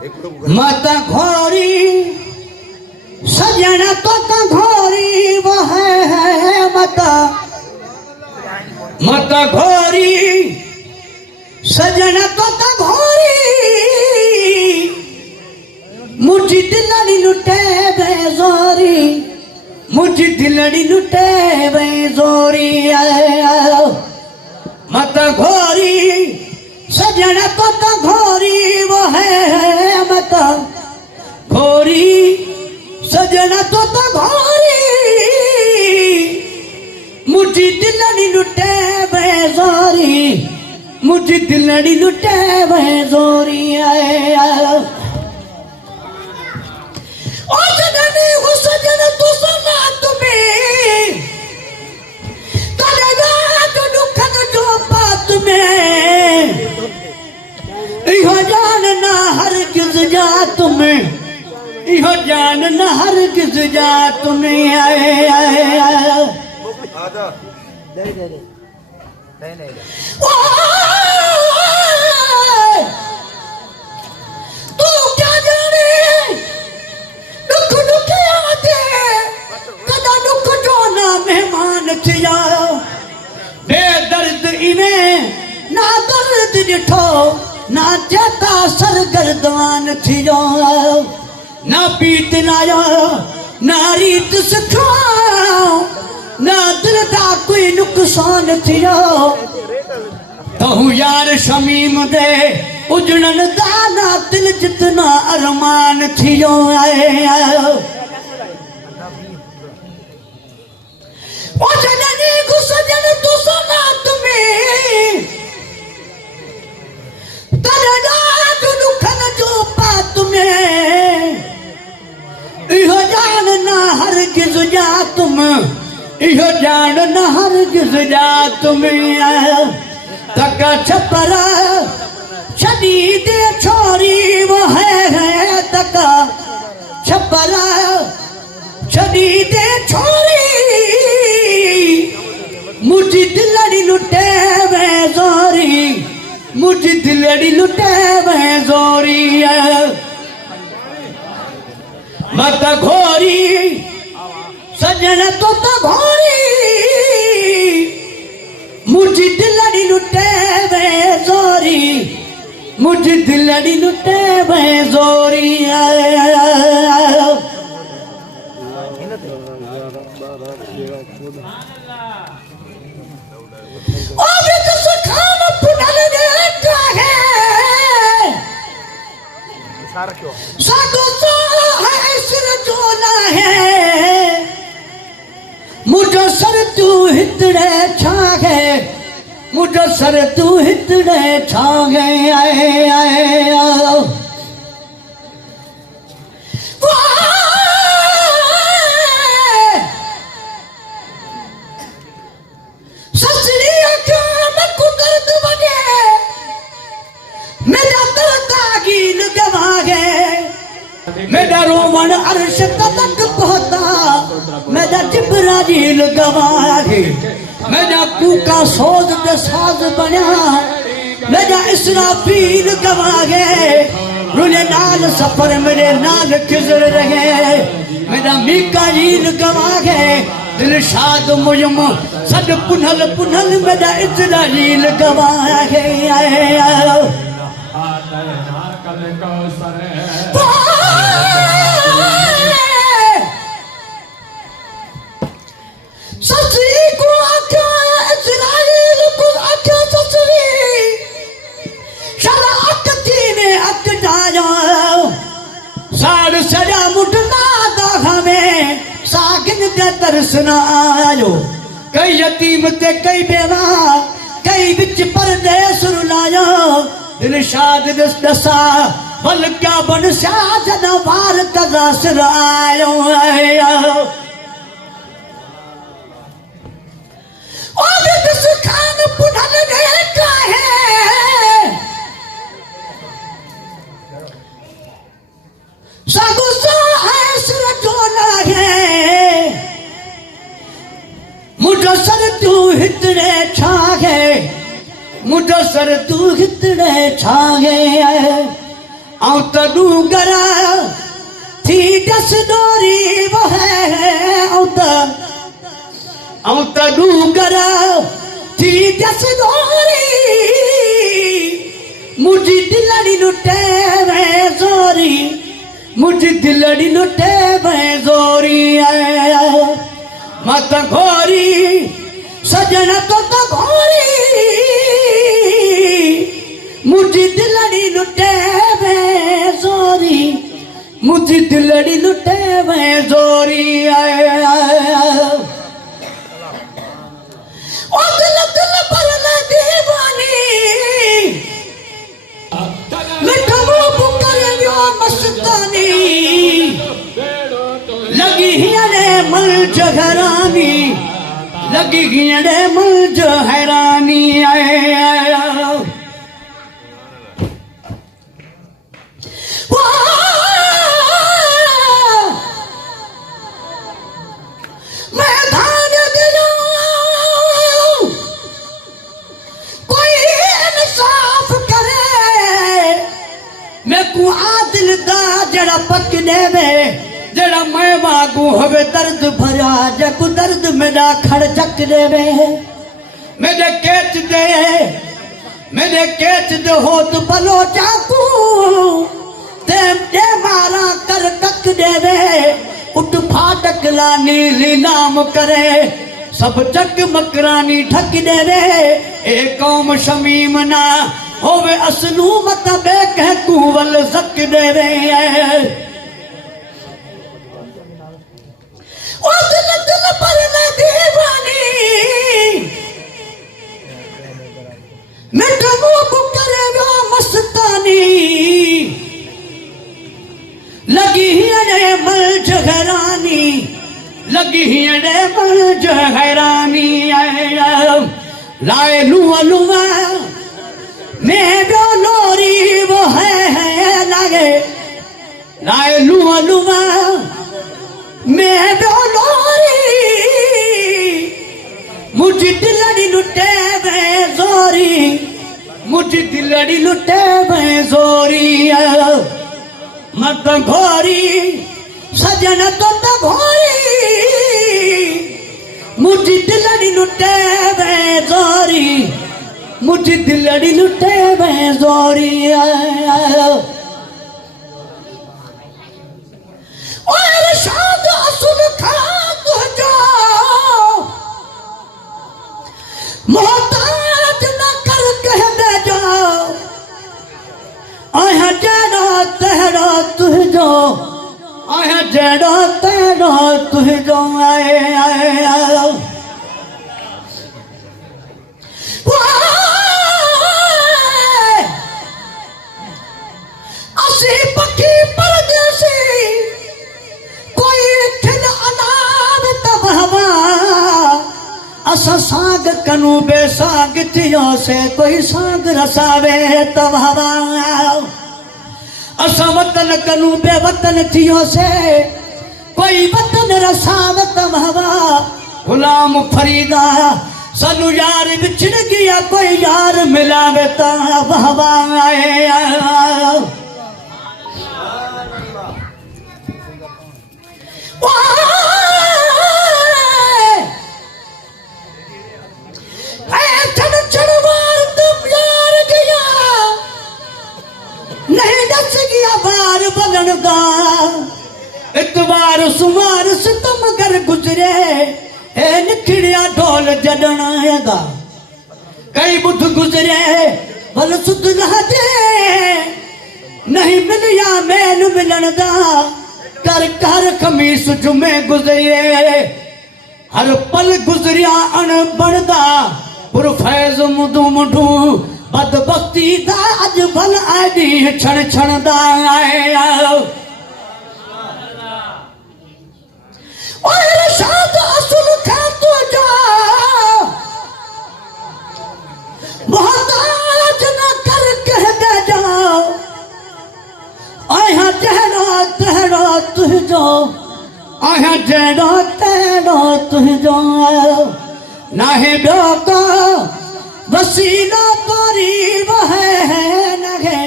मत घोरी सजन तो घोरी वह है मत घोरी सजन तो घोरी मुझी दिलड़ी लुटे बेजोरी मुझी दिलड़ी लुटे बेजोरी मत घोरी सजन तो घोरी वो है मत घोरी सजन तो घोरी मुझी दिलड़ी लुटे बेजोरी मुझी दिलड़ी लुटे बेजोरी ओ सजनी हो सजन तू सुना तुम्हें तलेगा तो दुखन जो बात में इहो जानना हर किस जा तुम्हें इहो जानना हर किस जा तुम्हें आए तू क्या जाने दुख दुख आते कदा दुख जो ना मेहमान थिया बेदर्द इन्हें ना दर्द दिठो ना चेता सरगर्दान थियो ना पीत नायो ना रीत सिखाओ ना दिल दा कोई नुकसान थियो तहु यार शमीम दे उजड़न दा ना दिल जितना अरमान थियो ओ जननी गुसजन तू सुना तुम्हें जो बात में इहो जानना हर किस जा तुम इहो जानना हर किस जा तुम तक छपर छड़ी दे छोरी वो है तक छपर छड़ी दे छोरी मुझी दिलड़ी लुटे बेजोरी मुझी दिलड़ी लुटे बेजोरी मत घोरी सजन तो घोरी मुझी दिलड़ी लुटे बेजोरी मुझी दिलड़ी लुटे बेजोरी साधु तो है सिर जोला है मुझो सर तू हितड़े छागे मुझो सर तू हितड़े छागे आए ससुरी अखान कुदरत बने मेरा गील गवा गए मेरा रोमन अर्श तक पहुंचा मेरा जिब्राइल गवा गए मेरा कूका सोज दे साज बना मेरा इसराफील गवा गए रुले नाल सफर मेरे नाल गुजर रहे मेरा मीकाईल गवा गए दिलशाद मुयम सद पुनल पुनल मेरा इजराइल गवा गए ससुरी को आख्या इजराइल को आख्या ससुरी शरा अकती ने अक जाया साड़ सजा मुठना दाखा में सागिन दे तरसना आयो कई यतीम ते कई बेवा कई बिच परदेस रुलायो दिलशाद दसा बल क्या बन शाजन भारत दासर आयो ओ दिस खान पुनल ने कहे सागु सो है सिर जोला है मुझो सर तू हितड़े छागे मुझो सर तू हितड़े छागे आऊं तडू गरा थी दस डोरी वह आऊं तडू गरा थी दस डोरी मुझी दिलड़ी लुटे में जोरी मुझी दिलड़ी लुटे में जोरी आया मत घोरी सजना तो घोरी मुझी दिलड़ी लुटे में जोरी मुझी दिलड़ी लुटे में जोरी आया ओ दिल दिल पर न दीवानी मिठो पुकर यो मस्तानी लगी हियरे मल जहरानी लगी हियरे मल जहरानी आया जड़ा पक देवे जड़ा मैं मांगू हवे दर्द भरा जकु दर्द मेरा खड़ चक देवे मेरे केच दे हो तो बलो चाकू ते मारा कर तक देवे उठ फाटक लानी लीलाम करे सब चक मकरानी ठक देवे ए कौम शमीम ना होवे असलू मत बेक कुवल सक दे रहे ओ दिल दिल पर न दीवानी मिठो मुंह करे वो मस्तानी लगी हियरे मल जहरानी लगी हियरे मल जहरानी लाए लुआ लुआ मैं जो लोरी वो है लगे लाए लुआ लुआ मैं जो लोरी मुझे दिलड़ी लुटे में जोरी मुझे दिलड़ी लुटे में जोरी मत घोरी सजन तो घोरी मुझे दिलड़ी लुटे में जोरी मुझे दिलड़ी लुटे में जोरी और शाद असुल खात जो मोहताज न कर कह दे जो आया जेड़ा तेरा तुह जो आया जेड़ा तेरा तुह जो आए पकी परदेसी कोई ठिन अनाद तब हवा असा साग कनू बेसाग थियो से कोई साग रसावे तब हवा असा वतन कनू बेवतन थियो से कोई वतन रसावे तब हवा गुलाम फरीदा सनु यार बिछड़ गया कोई यार मिलावे तब हवा नहीं दस गया बार बदन दा इतवार सुमार सितम कर गुजरे ए निखड़िया ढोल जडन आएगा कई बुध गुजरे बल सुध लहजे नहीं मिलिया मैन मिलन दा कर कर खमीस जुमे गुजरे हर पल गुजरिया अण बनदा पुरफैज मुदू मुडू बदबख्ती दा अज भल आदी छण छण दा आया और शाद असुल खातो जा मोहताज न कर कह दे जा आया तेरा तेरा तुह जो आया जेड़ा तेरा तुह जो नाहे ब्यो का वसीला तोरी वह है नगे